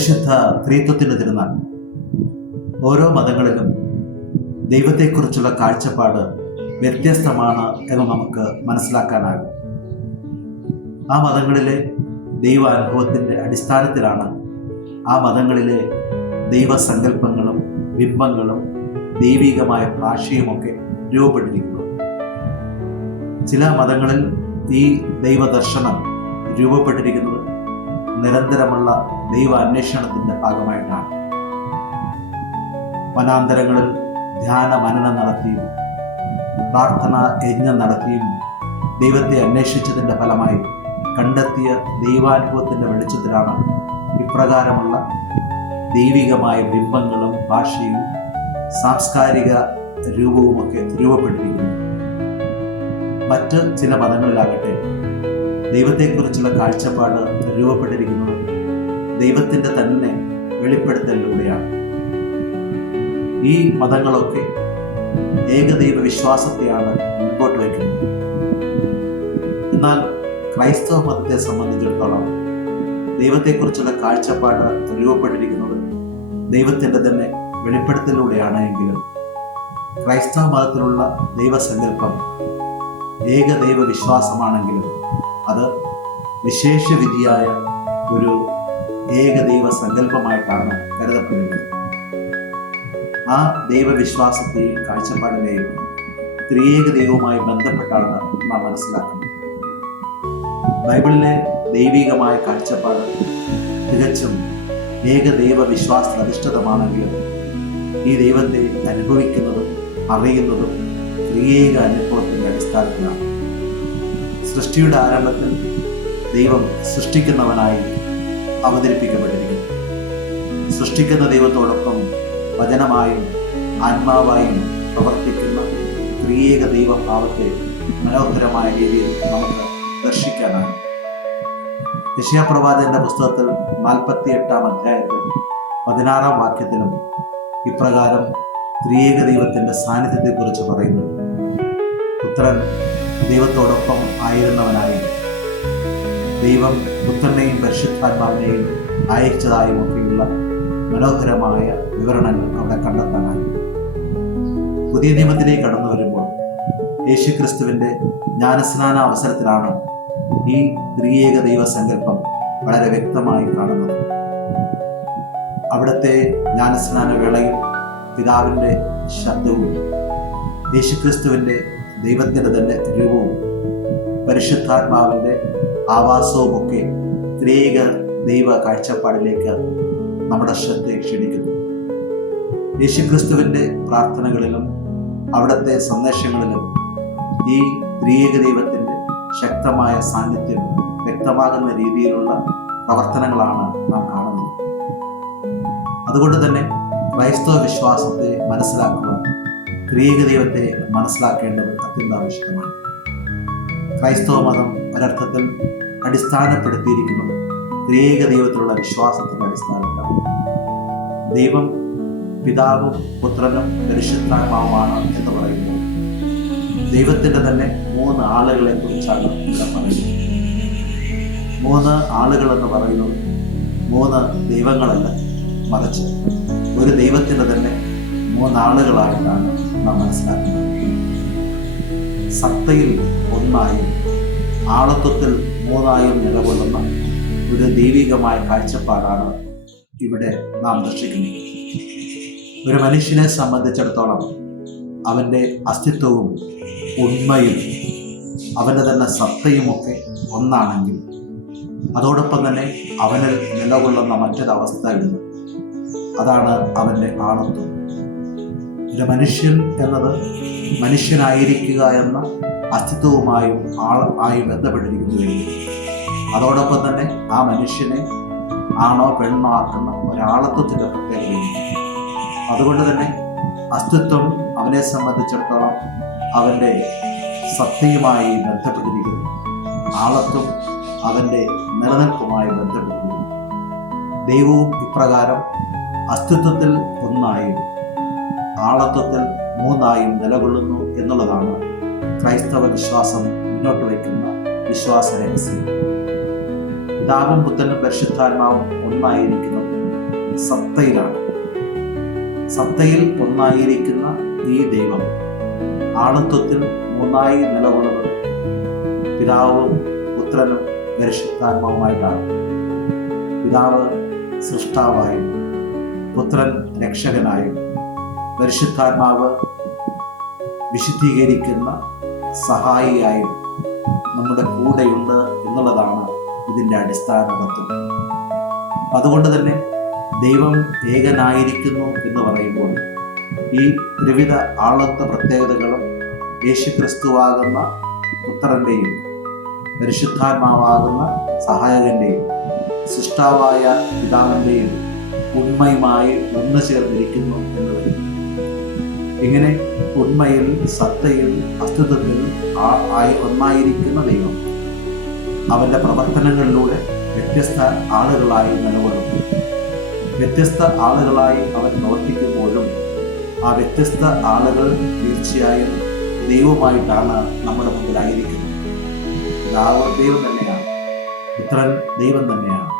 പരിശുദ്ധ ത്രിത്വത്തിൻ്റെ തിരുനാൾ. ഓരോ മതങ്ങളിലും ദൈവത്തെക്കുറിച്ചുള്ള കാഴ്ചപ്പാട് വ്യത്യസ്തമാണ് എന്ന് നമുക്ക് മനസ്സിലാക്കാനാകും. ആ മതങ്ങളിലെ ദൈവാനുഭവത്തിൻ്റെ അടിസ്ഥാനത്തിലാണ് ആ മതങ്ങളിലെ ദൈവസങ്കല്പങ്ങളും ബിംബങ്ങളും ദൈവികമായ ഭാഷയുമൊക്കെ രൂപപ്പെട്ടിരിക്കുന്നത്. ചില മതങ്ങളിൽ ഈ ദൈവദർശനം രൂപപ്പെട്ടിരിക്കുന്നത് നിരന്തരമുള്ള ദൈവ അന്വേഷണത്തിൻ്റെ ഭാഗമായിട്ടാണ്. വനാന്തരങ്ങളിൽ ധ്യാന മനനം നടത്തിയും പ്രാർത്ഥന യജ്ഞം നടത്തിയും ദൈവത്തെ അന്വേഷിച്ചതിൻ്റെ ഫലമായി കണ്ടെത്തിയ ദൈവാനുഭവത്തിൻ്റെ വെളിച്ചത്തിലാണ് ഇപ്രകാരമുള്ള ദൈവികമായ ബിംബങ്ങളും ഭാഷയും സാംസ്കാരിക രൂപവുമൊക്കെ രൂപപ്പെട്ടിരിക്കുന്നു. മറ്റ് ചില മതങ്ങളിലാകട്ടെ ദൈവത്തെക്കുറിച്ചുള്ള കാഴ്ചപ്പാട് രൂപപ്പെട്ടിരിക്കുന്നത് ദൈവത്തിൻ്റെ തന്നെ വെളിപ്പെടുത്തലിലൂടെയാണ്. ഈ മതങ്ങളൊക്കെ ഏകദൈവ വിശ്വാസത്തെയാണ് മുൻപോട്ട് വയ്ക്കുന്നത്. എന്നാൽ ക്രൈസ്തവ മതത്തെ സംബന്ധിച്ചിടത്തോളം ദൈവത്തെക്കുറിച്ചുള്ള കാഴ്ചപ്പാട് രൂപപ്പെട്ടിരിക്കുന്നത് ദൈവത്തിൻ്റെ തന്നെ വെളിപ്പെടുത്തലിലൂടെയാണ്. എങ്കിലും ക്രൈസ്തവ മതത്തിലുള്ള ദൈവസങ്കല്പം ഏകദൈവ വിശ്വാസമാണെങ്കിലും അത് വിശേഷവിധിയായ ഒരു ഏകദൈവ സങ്കല്പമായിട്ടാണ് കരുതപ്പെടുന്നത്. ആ ദൈവവിശ്വാസത്തെയും കാഴ്ചപ്പാടിനെയും ത്രിയേക ദൈവവുമായി ബന്ധപ്പെട്ടാണ് നാം മനസ്സിലാക്കുന്നത്. ബൈബിളിലെ ദൈവികമായ കാഴ്ചപ്പാട് തികച്ചും ഏകദൈവ വിശ്വാസത്തിൽ അധിഷ്ഠിതമാണെങ്കിലും ഈ ദൈവത്തെ അനുഭവിക്കുന്നതും അറിയുന്നതും ത്രിയേക അനുഭവത്തിൻ്റെ അടിസ്ഥാനത്തിലാണ്. സൃഷ്ടിയുടെ ആരംഭത്തിൽ ദൈവം സൃഷ്ടിക്കുന്നവനായി അവതരിപ്പിക്കപ്പെട്ടിരിക്കുന്നു. സൃഷ്ടിക്കുന്ന ദൈവത്തോടൊപ്പം വചനമായും ആത്മാവായും പ്രവർത്തിക്കുന്ന ത്രിയേക ദൈവഭാവത്തെ മനോഹരമായ രീതിയിൽ നമുക്ക് ദർശിക്കാനാണ്. യെശയ്യാപ്രവാചകന്റെ പുസ്തകത്തിൽ 48-ാം അധ്യായത്തിൽ 16-ാം വാക്യത്തിലും ഇപ്രകാരം ത്രിയേക ദൈവത്തിൻ്റെ സാന്നിധ്യത്തെക്കുറിച്ച് പറയുന്നു. പുത്രൻ ദൈവത്തോടൊപ്പം ആയിരുന്നവനായി ദൈവം പുത്രനെയും പരിശുദ്ധാത്മാവിനെയും അയച്ചതായും ഒക്കെയുള്ള മനോഹരമായ വിവരണങ്ങൾ അവിടെ കണ്ടെത്താനായി. പുതിയ നിയമത്തിലേക്ക് കടന്നു വരുമ്പോൾ യേശുക്രിസ്തുവിൻ്റെ ജ്ഞാനസ്നാന അവസരത്തിലാണ് ഈ ത്രിയേക ദൈവസങ്കല്പം വളരെ വ്യക്തമായി കാണുന്നത്. അവിടുത്തെ ജ്ഞാനസ്നാന വേളയിൽ പിതാവിൻ്റെ ശബ്ദവും യേശുക്രിസ്തുവിൻ്റെ ദൈവത്തിൻ്റെ തന്നെ രൂപവും പരിശുദ്ധാത്മാവിൻ്റെ ആവാസവുമൊക്കെ ത്രിയേക ദൈവ കാഴ്ചപ്പാടിലേക്ക് നമ്മുടെ ശ്രദ്ധയെ ക്ഷണിക്കുന്നു. യേശുക്രിസ്തുവിൻ്റെ പ്രാർത്ഥനകളിലും അവിടുത്തെ സന്ദേശങ്ങളിലും ഈ ത്രിയേക ദൈവത്തിൻ്റെ ശക്തമായ സാന്നിധ്യം വ്യക്തമാകുന്ന രീതിയിലുള്ള പ്രവർത്തനങ്ങളാണ് നാം കാണുന്നത്. അതുകൊണ്ട് തന്നെ ക്രൈസ്തവ വിശ്വാസത്തെ മനസ്സിലാക്കുവാൻ ത്രിയേക ദൈവത്തെ മനസ്സിലാക്കേണ്ടത് അത്യന്താവശ്യമാണ്. ക്രൈസ്തവ മതം ഒരർത്ഥത്തിൽ അടിസ്ഥാനപ്പെടുത്തിയിരിക്കുന്നത് ത്രിയേക ദൈവത്തിലുള്ള വിശ്വാസത്തിൻ്റെ അടിസ്ഥാനത്തിലാണ്. ദൈവം പിതാവും പുത്രനും പരിശുദ്ധാത്മാവുമാണ് എന്ന് പറയുന്നത് ദൈവത്തിൻ്റെ തന്നെ 3 ആളുകളെ കുറിച്ചാണ് ഇവിടെ പറയുന്നത്. 3 ആളുകൾ എന്ന് പറയുന്നത് 3 ദൈവങ്ങളല്ല, മറിച്ച് ഒരു ദൈവത്തിൻ്റെ തന്നെ 3 ആളുകളായിട്ടാണ് നാം മനസ്സിലാക്കുന്നത്. സത്തയിൽ ഒന്നായും ആളത്വത്തിൽ 3ആയും നിലകൊള്ളുന്ന ഒരു ദൈവികമായ കാഴ്ചപ്പാടാണ് ഇവിടെ നാം ദർശിക്കുന്നത്. ഒരു മനുഷ്യനെ സംബന്ധിച്ചിടത്തോളം അവൻ്റെ അസ്തിത്വവും ഉണ്മയും അവൻ്റെ തന്നെ സത്തയുമൊക്കെ ഒന്നാണെങ്കിൽ അതോടൊപ്പം തന്നെ അവനിൽ നിലകൊള്ളുന്ന മറ്റൊരവസ്ഥയുണ്ട്. അതാണ് അവൻ്റെ ആളത്വം. ഒരു മനുഷ്യൻ എന്നത് മനുഷ്യനായിരിക്കുക എന്ന അസ്തിത്വവുമായും ആയി ബന്ധപ്പെട്ടിരിക്കുന്നുവെങ്കിൽ അതോടൊപ്പം തന്നെ ആ മനുഷ്യനെ ആണോ പെണ്ണോ ആക്കുന്ന ഒരാളത്വത്തിൻ്റെ പ്രത്യേകതയുണ്ട്. അതുകൊണ്ട് തന്നെ അസ്തിത്വം അവനെ സംബന്ധിച്ചിടത്തോളം അവൻ്റെ സത്തയുമായി ബന്ധപ്പെട്ടിരിക്കുന്നു. ആളത്വം അവൻ്റെ നിലനിൽപ്പുമായി ബന്ധപ്പെട്ടിരിക്കുന്നു. ദൈവവും ഇപ്രകാരം അസ്തിത്വത്തിൽ ഒന്നായും ആളത്വത്തിൽ 3ആയും നിലകൊള്ളുന്നു എന്നുള്ളതാണ് ക്രൈസ്തവ വിശ്വാസം മുന്നോട്ട് വയ്ക്കുന്ന വിശ്വാസ രഹസ്യം. പിതാവും പുത്രനും പരിശുദ്ധാത്മാവും ഒന്നായിരിക്കുന്നു സത്തയിലാണ്. സത്തയിൽ ഒന്നായിരിക്കുന്ന ഈ ദൈവം ആളത്വത്തിൽ മൂന്നായി നിലകൊള്ളുന്നത് പിതാവും പുത്രനും പരിശുദ്ധാത്മാവുമായിട്ടാണ്. പിതാവ് സൃഷ്ടാവായും പുത്രൻ രക്ഷകനായും പരിശുദ്ധാത്മാവ് വിശുദ്ധീകരിക്കുന്ന സഹായിയായും നമ്മുടെ കൂടെയുണ്ട് എന്നുള്ളതാണ് ഇതിൻ്റെ അടിസ്ഥാന തത്വം. അതുകൊണ്ട് തന്നെ ദൈവം ഏകനായിരിക്കുന്നു എന്ന് പറയുമ്പോൾ ഈ ത്രിവിധ ആളത്വ പ്രത്യേകതകളും യേശുക്രിസ്തുവാകുന്ന പുത്രൻ്റെയും പരിശുദ്ധാത്മാവാകുന്ന സഹായകൻ്റെയും സൃഷ്ടാവായ പിതാവിൻ്റെയും ഉണ്മയുമായി ഒന്നു ചേർന്നിരിക്കുന്നു എന്നത്. ഇങ്ങനെ ഉണ്മയിൽ, സത്തയിൽ, അസ്തിത്വത്തിൽ ഒന്നായിരിക്കുന്ന ദൈവം അവൻ്റെ പ്രവർത്തനങ്ങളിലൂടെ വ്യത്യസ്ത ആളുകളായി നിലകൊള്ളുന്നു. വ്യത്യസ്ത ആളുകളായി അവൻ പ്രവർത്തിക്കുമ്പോഴും ആ വ്യത്യസ്ത ആളുകൾ തീർച്ചയായും ദൈവമായിട്ടാണ് നമ്മുടെ മുമ്പിലായിരിക്കുന്നത്. പിതാവ് ദൈവം തന്നെയാണ്, പുത്രൻ ദൈവം തന്നെയാണ്,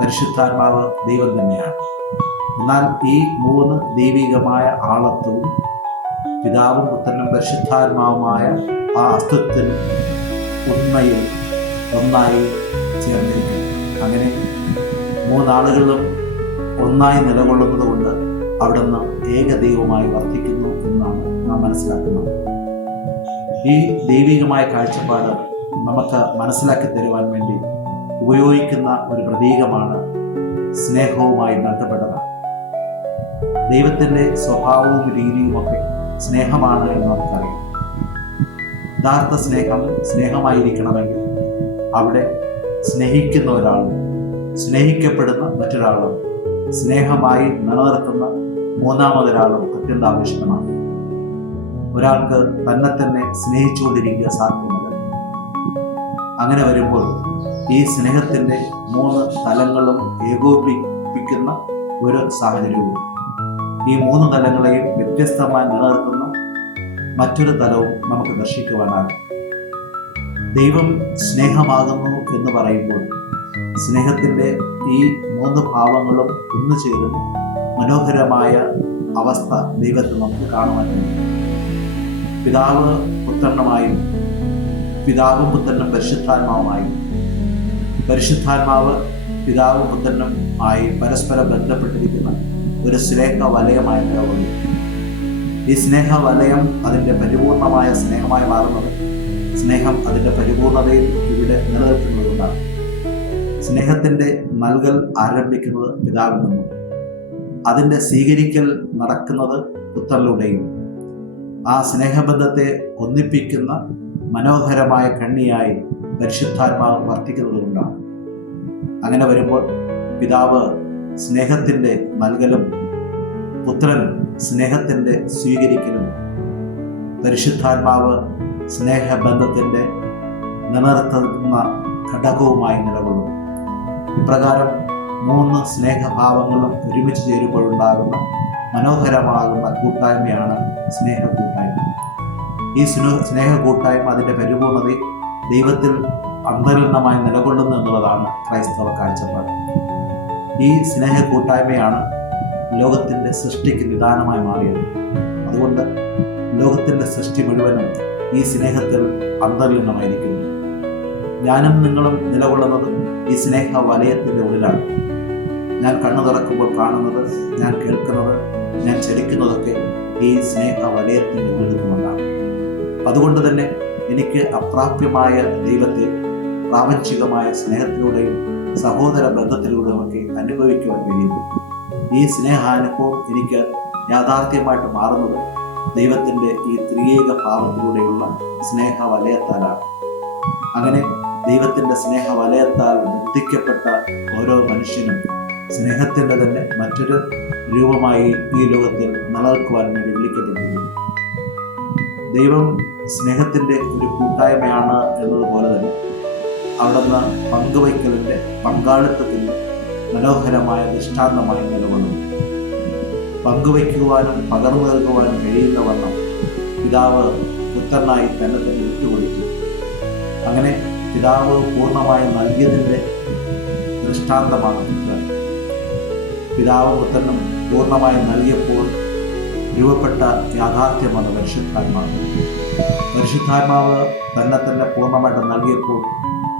പരിശുദ്ധാത്മാവ് ദൈവം തന്നെയാണ്. എന്നാൽ ഈ മൂന്ന് ദൈവികമായ ആളത്വവും പിതാവും പുത്രനും പരിശുദ്ധാത്മാവുമായ ആ അസ്തിത്വത്തിൽ ഉണ്മയിൽ ഒന്നായി ചേർന്നിരിക്കുന്നു. അങ്ങനെ മൂന്നാളുകളും ഒന്നായി നിലകൊള്ളുന്നത് കൊണ്ട് അവിടുന്ന് ഏകദൈവമായി വർദ്ധിക്കുന്നു എന്നാണ് നാം മനസ്സിലാക്കുന്നത്. ഈ ദൈവികമായ കാഴ്ചപ്പാട് നമുക്ക് മനസ്സിലാക്കി തരുവാൻ വേണ്ടി ഉപയോഗിക്കുന്ന ഒരു പ്രതീകമാണ് സ്നേഹവുമായി ബന്ധപ്പെട്ടത്. ദൈവത്തിൻ്റെ സ്വഭാവവും രീതിയുമൊക്കെ സ്നേഹമാണ് എന്ന് നമുക്കറിയാം. യഥാർത്ഥ സ്നേഹം സ്നേഹമായിരിക്കണമെങ്കിൽ അവിടെ സ്നേഹിക്കുന്ന ഒരാളും സ്നേഹിക്കപ്പെടുന്ന മറ്റൊരാളും സ്നേഹമായി നിലനിർത്തുന്ന മൂന്നാമതൊരാളും അത്യന്താപേക്ഷിതമാണ്. ഒരാൾക്ക് തന്നെ സ്നേഹിച്ചുകൊണ്ടിരിക്കുക സാധ്യമല്ല. അങ്ങനെ വരുമ്പോൾ ഈ സ്നേഹത്തിൻ്റെ മൂന്ന് തലങ്ങളും ഏകോപിപ്പിക്കുന്ന ഒരു സാഹചര്യവും ഈ മൂന്ന് തലങ്ങളെയും വ്യത്യസ്തമായി നിലനിർത്തുന്ന മറ്റൊരു തലവും നമുക്ക് ദർശിക്കുവാനാകും. ദൈവം സ്നേഹമാകുന്നു എന്ന് പറയുമ്പോൾ സ്നേഹത്തിൻ്റെ ഈ മൂന്ന് ഭാവങ്ങളും ഒന്നു ചേരുന്ന മനോഹരമായ അവസ്ഥ ദൈവത്തിൽ നമുക്ക് കാണുവാൻ കഴിയും. പിതാവ് പുത്രനുമായും പിതാവും പുത്രനും പരിശുദ്ധാത്മാവുമായും പരിശുദ്ധാത്മാവ് പിതാവും പുത്രനും ആയി പരസ്പരം ബന്ധപ്പെട്ടിരിക്കുന്ന ഒരു സ്നേഹ വലയമായി നിലകൊള്ളുന്നു. ഈ സ്നേഹ വലയം അതിൻ്റെ പരിപൂർണമായ സ്നേഹമായി മാറുന്നത് സ്നേഹം അതിൻ്റെ പരിപൂർണതയിൽ ഇവിടെ നിലനിൽക്കുന്നതുകൊണ്ടാണ്. സ്നേഹത്തിൻ്റെ നൽകൽ ആരംഭിക്കുന്നത് പിതാവിൽ നിന്നും, അതിൻ്റെ സ്വീകരിക്കൽ നടക്കുന്നത് പുത്രനിലൂടെയും ആ സ്നേഹബന്ധത്തെ ഒന്നിപ്പിക്കുന്ന മനോഹരമായ കണ്ണിയായി പരിശുദ്ധാത്മാവ് വർദ്ധിക്കുന്നതുകൊണ്ടാണ്. അങ്ങനെ വരുമ്പോൾ പിതാവ് സ്നേഹത്തിൻ്റെ നൽകലും പുത്രൻ സ്നേഹത്തിൻ്റെ സ്വീകരിക്കലും പരിശുദ്ധാത്മാവ് സ്നേഹബന്ധത്തിൻ്റെ നിലനിർത്തുന്ന ഘടകവുമായി നിലകൊള്ളും. ഇപ്രകാരം മൂന്ന് സ്നേഹഭാവങ്ങളും ഒരുമിച്ച് ചേരുമ്പോഴുണ്ടാകുന്ന മനോഹരമാകുന്ന കൂട്ടായ്മയാണ് സ്നേഹ കൂട്ടായ്മ. ഈ സ്നേഹ കൂട്ടായ്മ അതിൻ്റെ പരിപൂർണതയിൽ ദൈവത്തിൽ അന്തർലീനമായി നിലകൊള്ളുന്നു എന്നുള്ളതാണ് ക്രൈസ്തവ കാഴ്ചപ്പാട്. ഈ സ്നേഹ കൂട്ടായ്മയാണ് ലോകത്തിൻ്റെ സൃഷ്ടിക്ക് നിദാനമായി മാറിയത്. അതുകൊണ്ട് ലോകത്തിൻ്റെ സൃഷ്ടി മുഴുവനും ഈ സ്നേഹത്തിൽ അന്തർലീനമായിരിക്കുന്നു. ഞാനും നിങ്ങളും നിലകൊള്ളുന്നത് ഈ സ്നേഹ വലയത്തിൻ്റെ ഉള്ളിലാണ്. ഞാൻ കണ്ണു തുറക്കുമ്പോൾ കാണുന്നത്, ഞാൻ കേൾക്കുന്നത്, ഞാൻ ചലിക്കുന്നതൊക്കെ ഈ സ്നേഹ വലയത്തിൻ്റെ ഉള്ളിൽ നിന്നുകൊണ്ടാണ്. അതുകൊണ്ട് തന്നെ എനിക്ക് അപ്രാപ്യമായ ദൈവത്തെ പ്രാപഞ്ചികമായ സ്നേഹത്തിലൂടെയും സഹോദര ബന്ധത്തിലൂടെയുമൊക്കെ അനുഭവിക്കുവാൻ കഴിയുന്നു. ഈ സ്നേഹാനുഭവം എനിക്ക് യാഥാർത്ഥ്യമായിട്ട് മാറുന്നത് ദൈവത്തിൻ്റെ ഈ ത്രിയേക ഭാവത്തിലൂടെയുള്ള സ്നേഹ വലയത്താലാണ്. അങ്ങനെ ദൈവത്തിൻ്റെ സ്നേഹ വലയത്താൽ ബന്ധിക്കപ്പെട്ട ഓരോ മനുഷ്യനും സ്നേഹത്തിൻ്റെ തന്നെ മറ്റൊരു രൂപമായി ഈ ലോകത്തിൽ നിലനിൽക്കുവാൻ വേണ്ടി വിളിക്കപ്പെട്ടിരിക്കുന്നു. ദൈവം സ്നേഹത്തിൻ്റെ ഒരു കൂട്ടായ്മയാണ് എന്നതുപോലെ തന്നെ അവിടുന്ന് പങ്കുവയ്ക്കലിൻ്റെ പങ്കാളിത്തത്തിൻ്റെ മനോഹരമായ ദൃഷ്ടാന്തമായി നിലകൊള്ളുന്നു. പങ്കുവയ്ക്കുവാനും പകർന്നു നൽകുവാനും കഴിയുന്ന വണ്ണം പിതാവ് പുത്രനായി തന്നെ വിട്ടുകൊടുത്തു. അങ്ങനെ പിതാവ് പൂർണ്ണമായി നൽകിയതിൻ്റെ ദൃഷ്ടാന്തമാണ് പുത്രൻ. പിതാവും പുത്രനും പൂർണ്ണമായി നൽകിയപ്പോൾ രൂപപ്പെട്ട യാഥാർത്ഥ്യമാണ് പരിശുദ്ധാത്മാവ്. പരിശുദ്ധാത്മാവ് തന്നെ പൂർണ്ണമായിട്ട് നൽകിയപ്പോൾ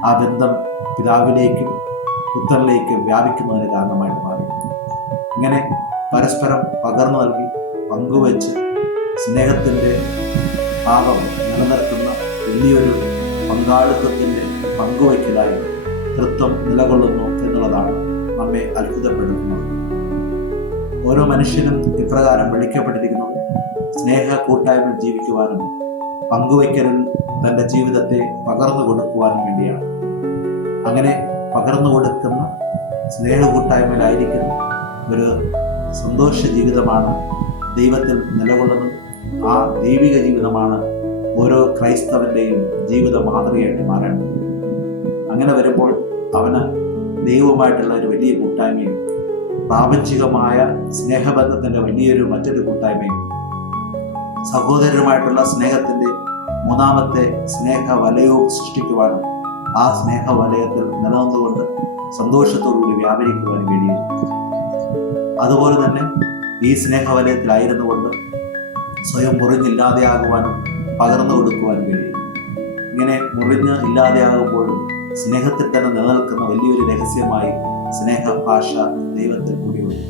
ആ ബന്ധം പിതാവിലേക്കും പുത്രനിലേക്കും വ്യാപിക്കുന്നതിന് കാരണമായിട്ട് മാറി. ഇങ്ങനെ പരസ്പരം പകർന്നു നൽകി പങ്കുവച്ച് സ്നേഹത്തിൻ്റെ ഭാവം നിലനിർത്തുന്ന വലിയൊരു പങ്കാളിത്തത്തിൻ്റെ പങ്കുവയ്ക്കലായി തൃത്വം നിലകൊള്ളുന്നു എന്നുള്ളതാണ് നമ്മെ അത്ഭുതപ്പെടുത്തുന്നത്. ഓരോ മനുഷ്യനും ഇപ്രകാരം വിളിക്കപ്പെട്ടിരിക്കുന്നത് സ്നേഹ കൂട്ടായ്മ ജീവിക്കുവാനും പങ്കുവയ്ക്കലിൽ തൻ്റെ ജീവിതത്തെ പകർന്നു കൊടുക്കുവാനും വേണ്ടിയാണ്. അങ്ങനെ പകർന്നു കൊടുക്കുന്ന സ്നേഹ കൂട്ടായ്മയിലായിരിക്കുന്ന ഒരു സന്തോഷ ജീവിതമാണ് ദൈവത്തിൽ നിലകൊള്ളുന്നത്. ആ ദൈവിക ജീവിതമാണ് ഓരോ ക്രൈസ്തവൻ്റെയും ജീവിത മാതൃകയായിട്ട് മാറേണ്ടത്. അങ്ങനെ വരുമ്പോൾ അവന് ദൈവവുമായിട്ടുള്ള ഒരു വലിയ കൂട്ടായ്മയും പ്രാപഞ്ചികമായ സ്നേഹബന്ധത്തിൻ്റെ വലിയൊരു മറ്റൊരു കൂട്ടായ്മയും സഹോദരരുമായിട്ടുള്ള സ്നേഹത്തിൻ്റെ മൂന്നാമത്തെ സ്നേഹവലയവും സൃഷ്ടിക്കുവാനും ആ സ്നേഹവലയത്തിൽ നിലനിന്നുകൊണ്ട് സന്തോഷത്തോടുകൂടി വ്യാപരിക്കുവാനും കഴിയും. അതുപോലെ തന്നെ ഈ സ്നേഹവലയത്തിലായിരുന്നുകൊണ്ട് സ്വയം മുറിഞ്ഞില്ലാതെയാകുവാനും പകർന്നു കൊടുക്കുവാനും കഴിയും. ഇങ്ങനെ മുറിഞ്ഞ് ഇല്ലാതെയാകുമ്പോഴും സ്നേഹത്തിൽ തന്നെ നിലനിൽക്കുന്ന വലിയൊരു രഹസ്യമായി സ്നേഹഭാഷ ദൈവത്തിൽ കൂടിയുണ്ട്.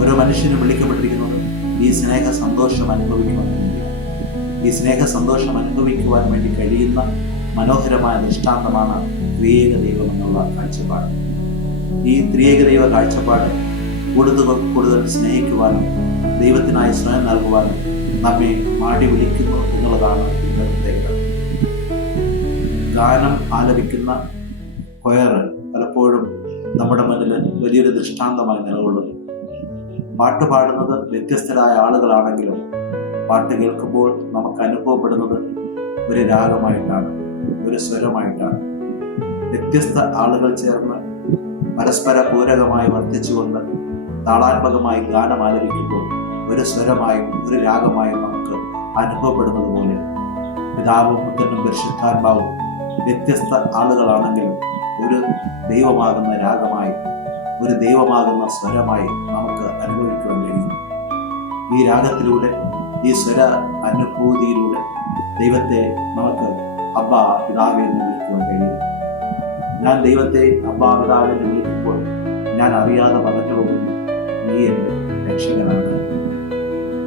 ഓരോ മനുഷ്യനും വിളിക്കപ്പെട്ടിരിക്കുന്നത് ഈ സ്നേഹ സന്തോഷം അനുഭവിക്കുവാൻ വേണ്ടിയാണ്. ഈ സ്നേഹ സന്തോഷം അനുഭവിക്കുവാൻ വേണ്ടി കഴിയുന്ന മനോഹരമായ ദൃഷ്ടാന്തമാണ് ത്രിയേക ദൈവം എന്നുള്ള കാഴ്ചപ്പാട്. ഈ ത്രിയേക ദൈവ കാഴ്ചപ്പാട് കൂടുതൽ സ്നേഹിക്കുവാനും ദൈവത്തിനായി സ്വയം നൽകുവാനും നമ്മെ മാടി വിളിക്കുന്നു എന്നുള്ളതാണ് ഇതിൻ്റെ പ്രത്യേകത. ഗാനം ആലപിക്കുന്ന കൊയർ പലപ്പോഴും നമ്മുടെ മുന്നിൽ വലിയൊരു ദൃഷ്ടാന്തമായി നിലകൊള്ളുന്നു. പാട്ട് പാടുന്നത് വ്യത്യസ്തരായ ആളുകളാണെങ്കിലും പാട്ട് കേൾക്കുമ്പോൾ നമുക്ക് അനുഭവപ്പെടുന്നത് ഒരു രാഗമായിട്ടാണ്, ഒരു സ്വരമായിട്ടാണ്. വ്യത്യസ്ത ആളുകൾ ചേർന്ന് പരസ്പര പൂരകമായി വർദ്ധിച്ചുകൊണ്ട് താളാത്മകമായി ഗാനം ആലപിക്കുമ്പോൾ ഒരു സ്വരമായും ഒരു രാഗമായും നമുക്ക് അനുഭവപ്പെടുന്നത് പോലെ പിതാവും പുത്രനും പരിശുദ്ധാത്മാവും വ്യത്യസ്ത ആളുകളാണെങ്കിലും ഒരു ദൈവമാകുന്ന രാഗമായി, ഒരു ദൈവമാകുന്ന സ്വരമായി നമുക്ക് അനുഭവിക്കുവാൻ കഴിയും. ഈ രാഗത്തിലൂടെ, ഈ സ്വര അനുഭൂതിയിലൂടെ ദൈവത്തെ നമുക്ക് അബ്ബാ പിതാവേ എന്ന് വിളിക്കുവാൻ കഴിയും. ഞാൻ ദൈവത്തെ അബ്ബാ പിതാവേ എന്ന് വിളിക്കുമ്പോൾ ഞാൻ അറിയാതെ പറഞ്ഞു പോകുന്നു, നീ എൻ്റെ രക്ഷകനാണ്.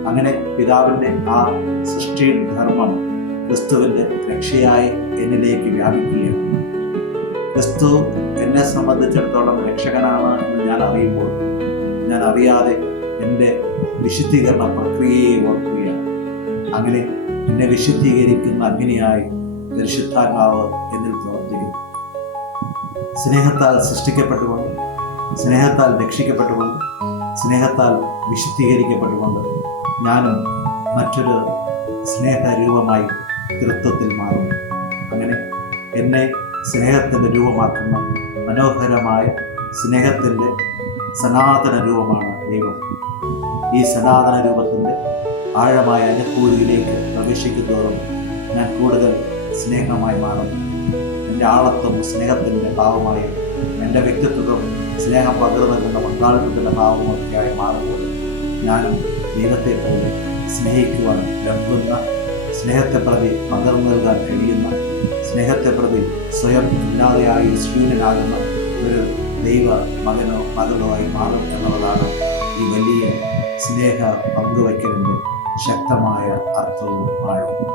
അങ്ങനെ പിതാവിൻ്റെ ആ സൃഷ്ടി ധർമ്മം ക്രിസ്തുവിൻ്റെ രക്ഷയായി എന്നിലേക്ക് വ്യാപിക്കുകയാണ്. ക്രിസ്തു എന്നെ സംബന്ധിച്ചിടത്തോളം രക്ഷകനാണ് എന്ന് ഞാൻ അറിയുമ്പോൾ ഞാൻ അറിയാതെ എൻ്റെ വിശുദ്ധീകരണ പ്രക്രിയയെ ഓർക്കുകയാണ്. അങ്ങനെ എന്നെ വിശുദ്ധീകരിക്കുന്ന അഗ്നിയായി പരിശുദ്ധാത്മാവ് എന്നിൽ പ്രവർത്തിക്കുന്നു. സ്നേഹത്താൽ സൃഷ്ടിക്കപ്പെട്ടുകൊണ്ട്, സ്നേഹത്താൽ രക്ഷിക്കപ്പെട്ടുകൊണ്ട്, സ്നേഹത്താൽ വിശുദ്ധീകരിക്കപ്പെട്ടുകൊണ്ട് ഞാനും മറ്റൊരു സ്നേഹരൂപമായി തൃത്വത്തിൽ മാറുന്നു. അങ്ങനെ എന്നെ സ്നേഹത്തിൻ്റെ രൂപമാക്കുന്ന മനോഹരമായ സ്നേഹത്തിൻ്റെ സനാതന രൂപമാണ് ദൈവം. ഈ സനാതന രൂപത്തിൻ്റെ ആഴമായ അനുഭൂതിയിലേക്ക് പ്രവേശിക്കുന്നതോറും ഞാൻ കൂടുതൽ സ്നേഹമായി മാറുന്നു. എൻ്റെ ആളത്വം സ്നേഹത്തിൻ്റെ ഭാവമായി, എൻ്റെ വ്യക്തിത്വം സ്നേഹം പകർന്നു നൽകുന്ന പങ്കാളിത്തത്തിൻ്റെ ഭാവമൊക്കെയായി മാറുമ്പോൾ ഞാനും ദൈവത്തെ പോലെ സ്നേഹിക്കുവാൻ ലഭ്യുന്ന, സ്നേഹത്തെ പ്രതി പകർന്നു നൽകാൻ കഴിയുന്ന, സ്നേഹത്തെ പ്രതി സ്വയം ഇല്ലാതെയായി ശൂന്യനാകുന്ന ഒരു ദൈവ മകനോ മകളോ ആയി മാറും എന്നുള്ളതാണ് ഈ വലിയ സ്നേഹ പങ്കുവയ്ക്കലിൻ്റെ ശക്തമായ അർത്ഥവും ആഴവും.